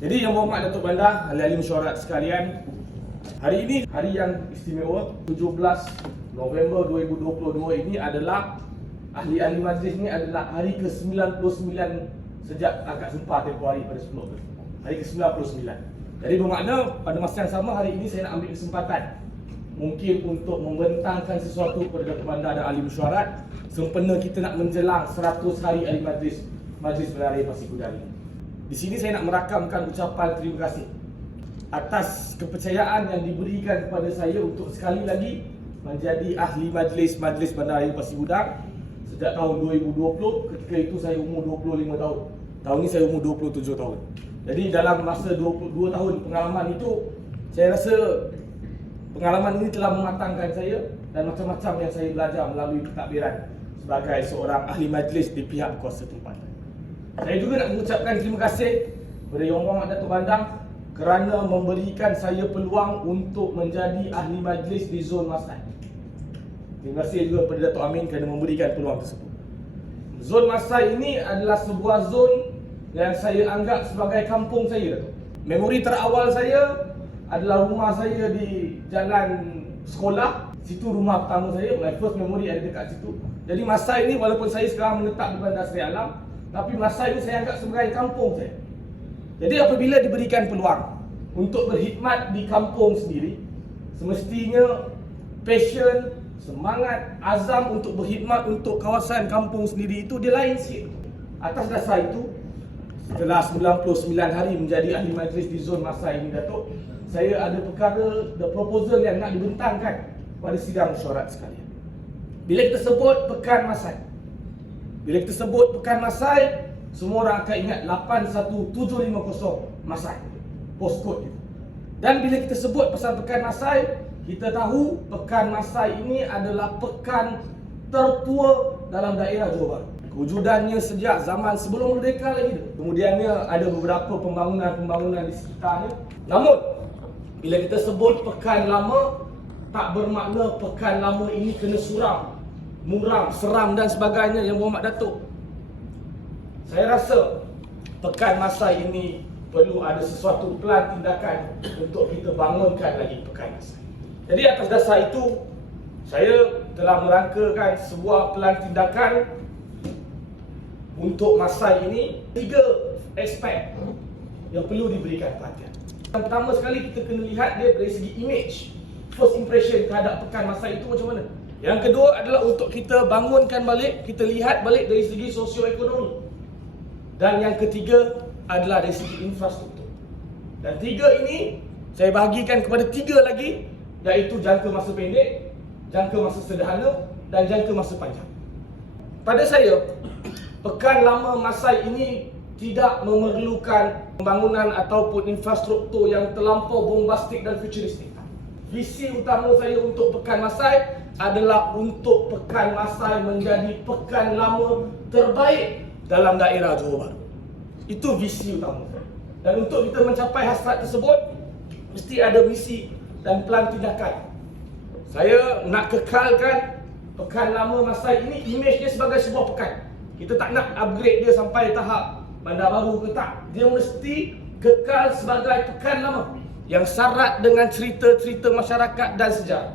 Jadi Yang Berhormat Datuk Bandar, ahli-ahli mesyuarat sekalian, hari ini hari yang istimewa, 17 November 2022 ini adalah ahli-ahli majlis ini adalah hari ke-99 sejak akad sumpah tempoh hari pada 10 Ogos. Hari ke-99. Jadi bermakna pada masa yang sama hari ini saya nak ambil kesempatan mungkin untuk membentangkan sesuatu kepada Datuk Bandar dan ahli mesyuarat sempena kita nak menjelang 100 hari ahli majlis Bandar Raya Pasir Gudang ini. Di sini saya nak merakamkan ucapan terima kasih atas kepercayaan yang diberikan kepada saya untuk sekali lagi menjadi ahli majlis Bandar Raya Pasir Gudang sejak tahun 2020. Ketika itu saya umur 25 tahun. Tahun ini saya umur 27 tahun. Jadi dalam masa 22 tahun pengalaman itu, saya rasa pengalaman ini telah mematangkan saya dan macam-macam yang saya belajar melalui pentadbiran sebagai seorang ahli majlis di pihak berkuasa tempatan. Saya juga nak mengucapkan terima kasih kepada Yang Berhormat Datuk Bandar kerana memberikan saya peluang untuk menjadi ahli majlis di zon Masai. Terima kasih juga kepada Datuk Amin kerana memberikan peluang tersebut. Zon Masai ini adalah sebuah zon yang saya anggap sebagai kampung saya, Datuk. Memori terawal saya adalah rumah saya di Jalan Sekolah. Situ rumah pertama saya, my first memory ada dekat situ. Jadi Masai ini walaupun saya sekarang menetap di Bandar Seri Alam, tapi Masai ini saya anggap sebagai kampung saya. Jadi apabila diberikan peluang untuk berkhidmat di kampung sendiri, semestinya passion, semangat, azam untuk berkhidmat untuk kawasan kampung sendiri itu dia lain sikit. Atas dasar itu, setelah 99 hari menjadi ahli majlis di zon Masai ini, Datuk, saya ada perkara, the proposal yang nak dibentangkan pada sidang mesyuarat sekalian. Bila kita sebut Pekan Masai, semua orang akan ingat 81750 Masai, postcode itu. Dan bila kita sebut pasal Pekan Masai, kita tahu Pekan Masai ini adalah pekan tertua dalam daerah Johor Bahru. Kewujudannya sejak zaman sebelum merdeka lagi tu. Kemudiannya ada beberapa pembangunan di sekitarnya. Namun bila kita sebut Pekan Lama, tak bermakna Pekan Lama ini kena suram, muram, seram dan sebagainya, Yang Berhormat Datuk. Saya rasa Pekan Masai ini perlu ada sesuatu plan tindakan untuk kita bangunkan lagi Pekan Masai. Jadi atas dasar itu, saya telah merangkakan sebuah plan tindakan untuk Masai ini. 3 aspek yang perlu diberikan perhatian. Yang pertama sekali kita kena lihat dia dari segi image, first impression terhadap Pekan Masai itu macam mana. Yang kedua adalah untuk kita bangunkan balik, kita lihat balik dari segi sosioekonomi. Dan yang ketiga adalah dari segi infrastruktur. Dan 3 ini saya bahagikan kepada 3 lagi, iaitu jangka masa pendek, jangka masa sederhana dan jangka masa panjang. Pada saya, Pekan Lama Masai ini tidak memerlukan pembangunan ataupun infrastruktur yang terlampau bombastik dan futuristik. Visi utama saya untuk Pekan Masai adalah untuk Pekan Masai menjadi Pekan Lama terbaik dalam daerah Johor Bahru. Itu visi utama saya. Dan untuk kita mencapai hasrat tersebut, mesti ada misi dan plan tindakan. Saya nak kekalkan Pekan Lama Masai ini, imej dia sebagai sebuah pekan. Kita tak nak upgrade dia sampai tahap bandar baru ke tak. Dia mesti kekal sebagai Pekan Lama yang syarat dengan cerita-cerita masyarakat dan sejarah.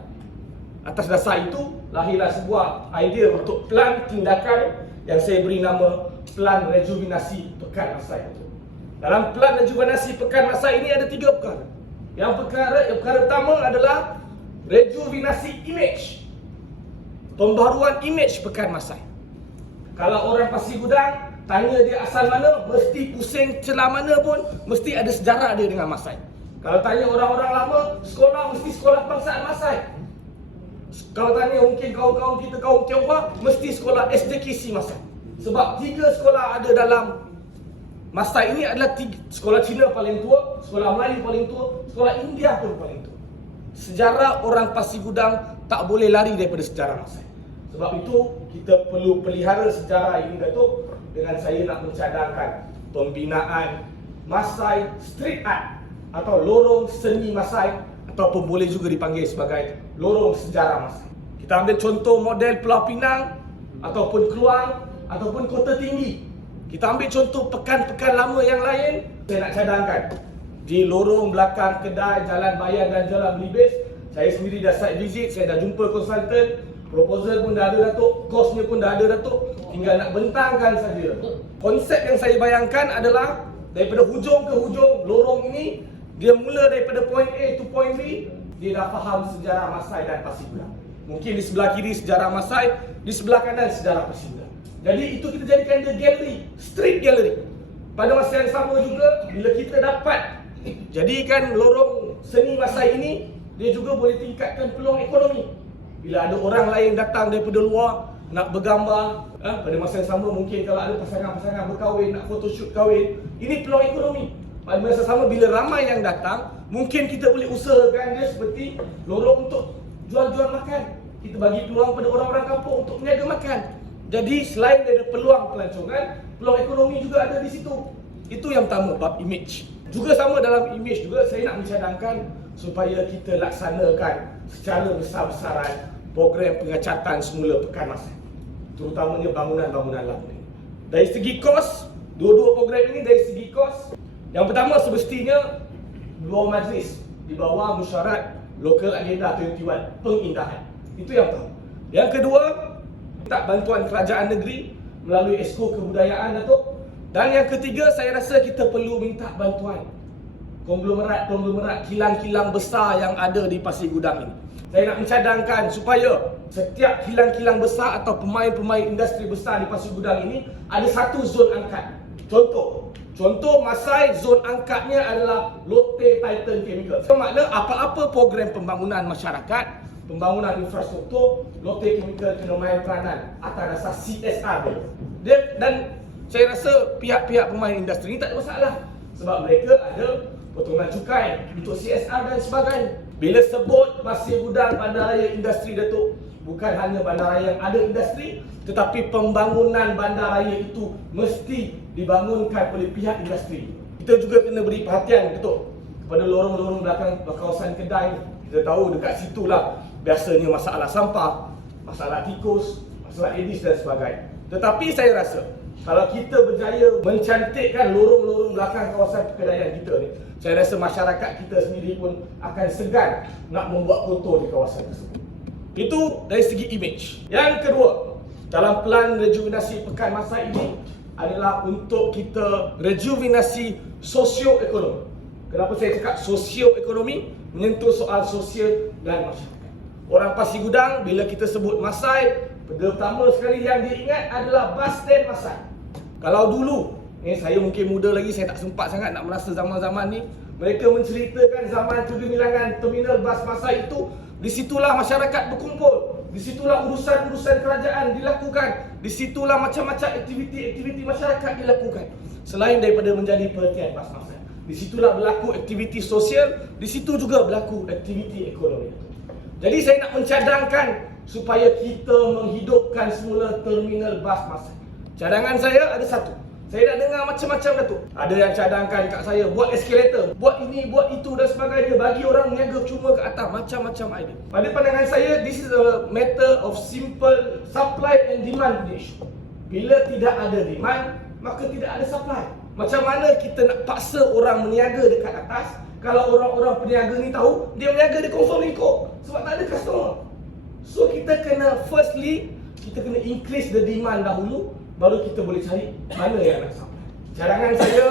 Atas dasar itu, lahirlah sebuah idea untuk plan tindakan yang saya beri nama Plan Rejuvenasi Pekan Masai. Dalam Plan Rejuvenasi Pekan Masai ini ada 3 perkara. Yang perkara pertama adalah rejuvenasi image, pembaruan image Pekan Masai. Kalau orang Pasir Gudang tanya dia asal mana, mesti pusing celah mana pun, mesti ada sejarah dia dengan Masai. Kalau tanya orang-orang lama, sekolah mesti sekolah kebangsaan Masai. Kalau tanya mungkin kaum-kaum kita, kaum Tionghoa, mesti sekolah SDKC Masai. Sebab 3 sekolah ada dalam Masai ini adalah 3. Sekolah Cina paling tua, sekolah Melayu paling tua, sekolah India pun paling tua. Sejarah orang Pasir Gudang tak boleh lari daripada sejarah Masai. Sebab itu kita perlu pelihara sejarah ini, Datuk, dengan saya nak mencadangkan pembinaan Masai Street Art atau lorong seni Masai, ataupun boleh juga dipanggil sebagai lorong sejarah Masai. Kita ambil contoh model Pulau Pinang ataupun Kluang ataupun Kota Tinggi. Kita ambil contoh pekan-pekan lama yang lain, saya nak cadangkan. Di lorong belakang kedai, Jalan Bayan dan Jalan Belibis, saya sendiri dah site visit, saya dah jumpa konsultan, proposal pun dah ada Datuk, kosnya pun dah ada Datuk, tinggal nak bentangkan saja. Konsep yang saya bayangkan adalah daripada hujung ke hujung lorong ini, dia mula daripada point A to point B, dia dah faham sejarah Masai dan Pasir Gudang. Mungkin di sebelah kiri sejarah Masai, di sebelah kanan sejarah Pasir Gudang. Jadi itu kita jadikan dia gallery, street gallery. Pada masa yang sama juga, bila kita dapat jadikan lorong seni Masai ini, dia juga boleh tingkatkan peluang ekonomi. Bila ada orang lain datang daripada luar nak bergambar, pada masa yang sama mungkin kalau ada pasangan-pasangan berkahwin, nak photoshoot kahwin, ini peluang ekonomi. Pada masa sama bila ramai yang datang, mungkin kita boleh usahakan dia seperti lorong untuk jual-jual makan. Kita bagi peluang pada orang-orang kampung untuk berniaga makan. Jadi selain ada peluang pelancongan, peluang ekonomi juga ada di situ. Itu yang pertama, bab image. Juga sama dalam image juga, saya nak mencadangkan supaya kita laksanakan secara besar-besaran program pengecatan semula Pekan Masai, terutamanya bangunan-bangunan lama. Dari segi kos, dua-dua program ini dari segi kos, yang pertama semestinya dua majlis di bawah mesyuarat Local Agenda 21 pengindahan. Itu yang pertama. Yang kedua, minta bantuan kerajaan negeri melalui Esko Kebudayaan, Datuk. Dan yang ketiga, saya rasa kita perlu minta bantuan konglomerat-konglomerat kilang-kilang besar yang ada di Pasir Gudang ini. Saya nak mencadangkan supaya setiap kilang-kilang besar atau pemain-pemain industri besar di Pasir Gudang ini ada satu zon angkat. Contoh Masai, zon angkatnya adalah Lotte Titan Chemical. Maksudnya apa-apa program pembangunan masyarakat, pembangunan infrastruktur, Lotte Chemical kena main peranan atas dasar CSR dia. Dan saya rasa pihak-pihak pemain industri ini tak ada masalah, sebab mereka ada potongan cukai untuk CSR dan sebagainya. Bila sebut Pasir Gudang Bandaraya Industri, Datuk, bukan hanya bandaraya yang ada industri, tetapi pembangunan bandaraya itu mesti dibangunkan oleh pihak industri. Kita juga kena beri perhatian, Datuk, kepada lorong-lorong belakang kawasan kedai. Kita tahu dekat situlah biasanya masalah sampah, masalah tikus, masalah Aedes dan sebagainya. Tetapi saya rasa kalau kita berjaya mencantikkan lorong-lorong belakang kawasan perkedaian kita ni, saya rasa masyarakat kita sendiri pun akan segan nak membuat kotor di kawasan tersebut. Itu dari segi image. Yang kedua, dalam pelan rejuvenasi Pekan Masai ini adalah untuk kita rejuvenasi sosioekonomi. Kenapa saya cakap sosioekonomi? Menyentuh soal sosial dan masyarakat. Orang Pasir Gudang, bila kita sebut Masai, pertama sekali yang diingat adalah bas stand Masai. Kalau dulu, saya mungkin muda lagi, saya tak sempat sangat nak merasa zaman-zaman ni, mereka menceritakan zaman kegemilangan terminal bas Masai itu, di situlah masyarakat berkumpul, di situlah urusan-urusan kerajaan dilakukan, di situlah macam-macam aktiviti-aktiviti masyarakat dilakukan. Selain daripada menjadi perhatian bas Masai, di situlah berlaku aktiviti sosial, di situ juga berlaku aktiviti ekonomi. Jadi saya nak mencadangkan supaya kita menghidupkan semula terminal bas Masai. Cadangan saya ada satu. Saya dah dengar macam-macam, Datuk. Ada yang cadangkan kat saya, buat eskalator, buat ini, buat itu dan sebagainya, bagi orang niaga cuma ke atas, macam-macam idea. Pada pandangan saya, this is a matter of simple supply and demand issue. Bila tidak ada demand, maka tidak ada supply. Macam mana kita nak paksa orang berniaga dekat atas, kalau orang-orang peniaga ni tahu, dia berniaga dia confirm lingkup, sebab tak ada customer. So kita kena firstly, kita kena increase the demand dahulu, baru kita boleh cari mana yang nak sampai. Cadangan saya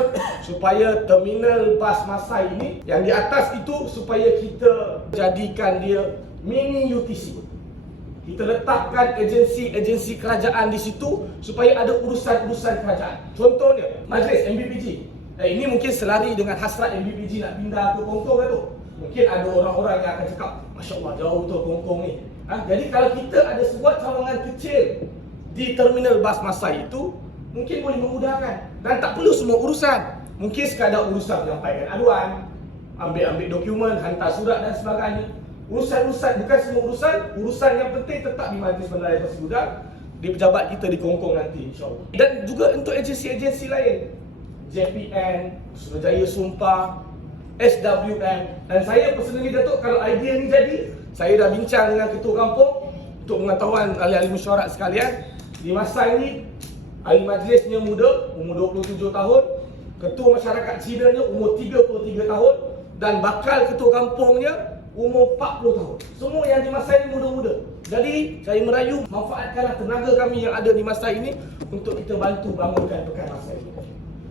supaya terminal bas Masai ini, yang di atas itu supaya kita jadikan dia mini UTC. Kita letakkan agensi-agensi kerajaan di situ supaya ada urusan-urusan kerajaan. Contohnya, Majlis MBPG. Ini mungkin selari dengan hasrat MBPG nak pindah ke Kongkong, Datuk. Mungkin ada orang-orang yang akan cakap, Masya Allah, jauh betul Kongkong ni. Jadi kalau kita ada sebuah cawangan kecil di terminal bas Masai itu, mungkin boleh memudahkan. Dan tak perlu semua urusan. Mungkin sekadar urusan menyampaikan aduan, ambil dokumen, hantar surat dan sebagainya. Urusan-urusan, bukan semua urusan yang penting tetap di Majlis Bandaraya Pasir Gudang, di pejabat kita di Kongkong nanti, insyaAllah. Dan juga untuk agensi-agensi lain, JPN, Suruhanjaya Sumpah, SWM. Dan saya personally, Datuk, kalau idea ni jadi, saya dah bincang dengan ketua kampung untuk pengetahuan ahli-ahli mesyuarat sekalian. Di masa ini, Ahli majlisnya muda, umur 27 tahun. Ketua masyarakat Cinanya umur 33 tahun. Dan bakal ketua kampungnya umur 40 tahun. Semua yang di masa ini muda-muda. Jadi saya merayu, manfaatkanlah tenaga kami yang ada di masa ini untuk kita bantu bangunkan pekan masa ini.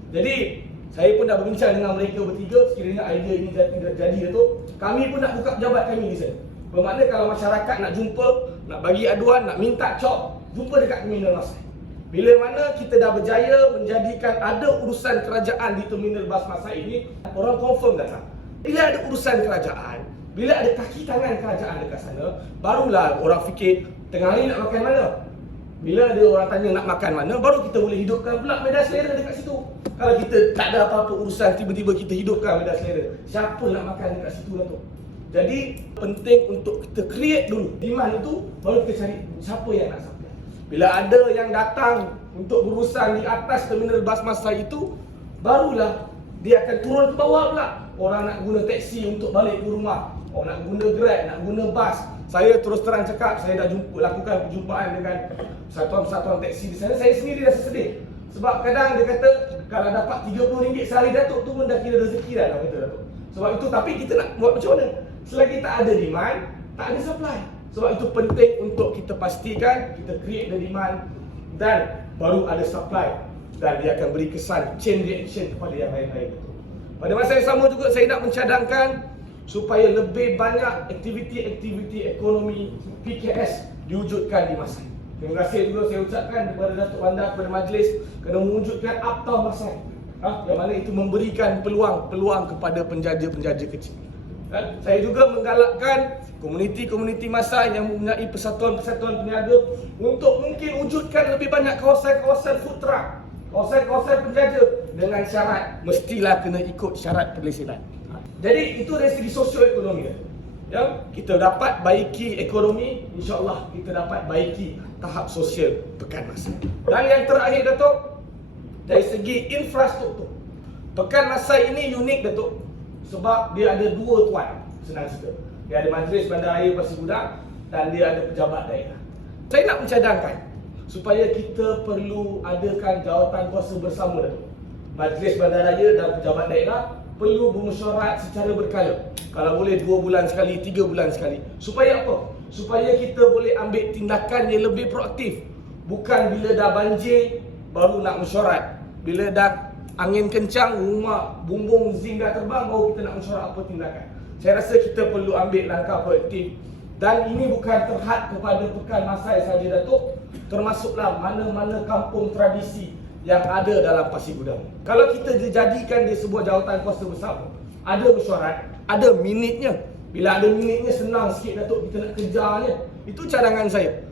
Jadi saya pun dah berbincang dengan mereka bertiga. Sekiranya idea ini jadi Datuk, kami pun nak buka pejabat kami di sana. Bermakna kalau masyarakat nak jumpa, nak bagi aduan, nak minta cop, jumpa dekat Terminal Masai. Bila mana kita dah berjaya menjadikan ada urusan kerajaan di Terminal Bas Masai ini, orang confirm datang. Bila ada urusan kerajaan, bila ada kaki tangan kerajaan dekat sana, barulah orang fikir tengah hari nak makan mana. Bila ada orang tanya nak makan mana, baru kita boleh hidupkan pula medan selera dekat situ. Kalau kita tak ada apa-apa urusan, tiba-tiba kita hidupkan medan selera, siapa nak makan dekat situ lah tu? Jadi penting untuk kita create dulu demand itu, baru kita cari siapa yang nak supply. Bila ada yang datang untuk berurusan di atas Terminal Bas Masai itu, barulah dia akan turun ke bawah pula. Orang nak guna teksi untuk balik ke rumah, orang nak guna Grab, nak guna bas. Saya terus terang cakap, saya dah lakukan perjumpaan dengan persatuan-persatuan teksi di sana. Saya sendiri dah sedih. Sebab kadang dia kata kalau dapat RM30 sehari Datuk tu pun dah kira rezeki dah kata Datuk. Sebab itu, tapi kita nak buat macam mana? Selagi tak ada demand, tak ada supply. Sebab itu penting untuk kita pastikan kita create the demand dan baru ada supply, dan dia akan beri kesan chain reaction kepada yang lain-lain. Pada masa yang sama juga saya nak mencadangkan supaya lebih banyak aktiviti-aktiviti ekonomi PKS diwujudkan di Masai. Terima kasih juga saya ucapkan kepada Datuk Bandar, kepada majlis kerana mewujudkan Uptown Masai. Yang mana itu memberikan peluang kepada penjaja-penjaja kecil. Dan saya juga menggalakkan komuniti-komuniti Masai yang mempunyai persatuan-persatuan peniaga untuk mungkin wujudkan lebih banyak kawasan-kawasan food truck, kawasan-kawasan penjaja, dengan syarat mestilah kena ikut syarat perlesenan. Jadi itu dari segi sosioekonomi. Ya, kita dapat baiki ekonomi, insya-Allah kita dapat baiki tahap sosial Pekan Masai. Dan yang terakhir Datuk, dari segi infrastruktur, Pekan Masai ini unik Datuk, sebab dia ada dua tuan, senang cerita. Dia ada Majlis Bandaraya Pasir Gudang dan dia ada pejabat daerah. Saya nak mencadangkan supaya kita perlu adakan jawatan kuasa bersama Datuk. Majlis Bandaraya dan pejabat daerah perlu bermesyuarat secara berkala. Kalau boleh 2 bulan sekali, 3 bulan sekali. Supaya apa? Supaya kita boleh ambil tindakan yang lebih proaktif. Bukan bila dah banjir baru nak mesyuarat. Bila dah angin kencang, rumah bumbung zinc dah terbang, baru kita nak mesyuarat apa tindakan. Saya rasa kita perlu ambil langkah proaktif. Dan ini bukan terhad kepada Pekan Masai saja Datuk, termasuklah mana-mana kampung tradisi yang ada dalam Pasir Gudang. Kalau kita jadikan dia sebuah jawatan kuasa bersama, ada mesyuarat, ada minitnya. Bila ada minitnya, senang sikit Datuk kita nak kejarnya. Itu cadangan saya.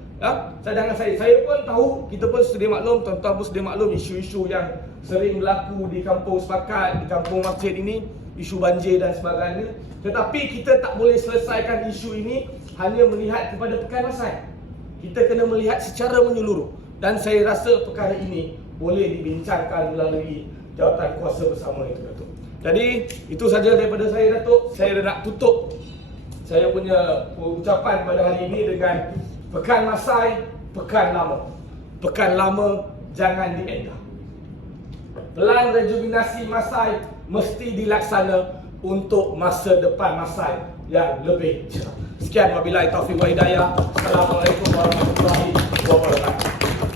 Cadangan saya. Saya pun tahu, kita pun sedia maklum, tuan-tuan pun sedia maklum isu-isu yang sering berlaku di kampung sepakat, di kampung masjid ini, isu banjir dan sebagainya. Tetapi kita tak boleh selesaikan isu ini hanya melihat kepada Pekan Masai. Kita kena melihat secara menyeluruh. Dan saya rasa perkara ini boleh dibincangkan melalui jawatan kuasa bersama itu Datuk. Jadi itu saja daripada saya Datuk. Saya nak tutup saya punya ucapan pada hari ini dengan Pekan Masai, Pekan Lama. Pekan Lama jangan diendah. Pelan rejuvenasi Masai mesti dilaksana untuk masa depan Masai yang lebih cerah. Sekian wabillahi taufiq wa hidayah. Assalamualaikum warahmatullahi wabarakatuh.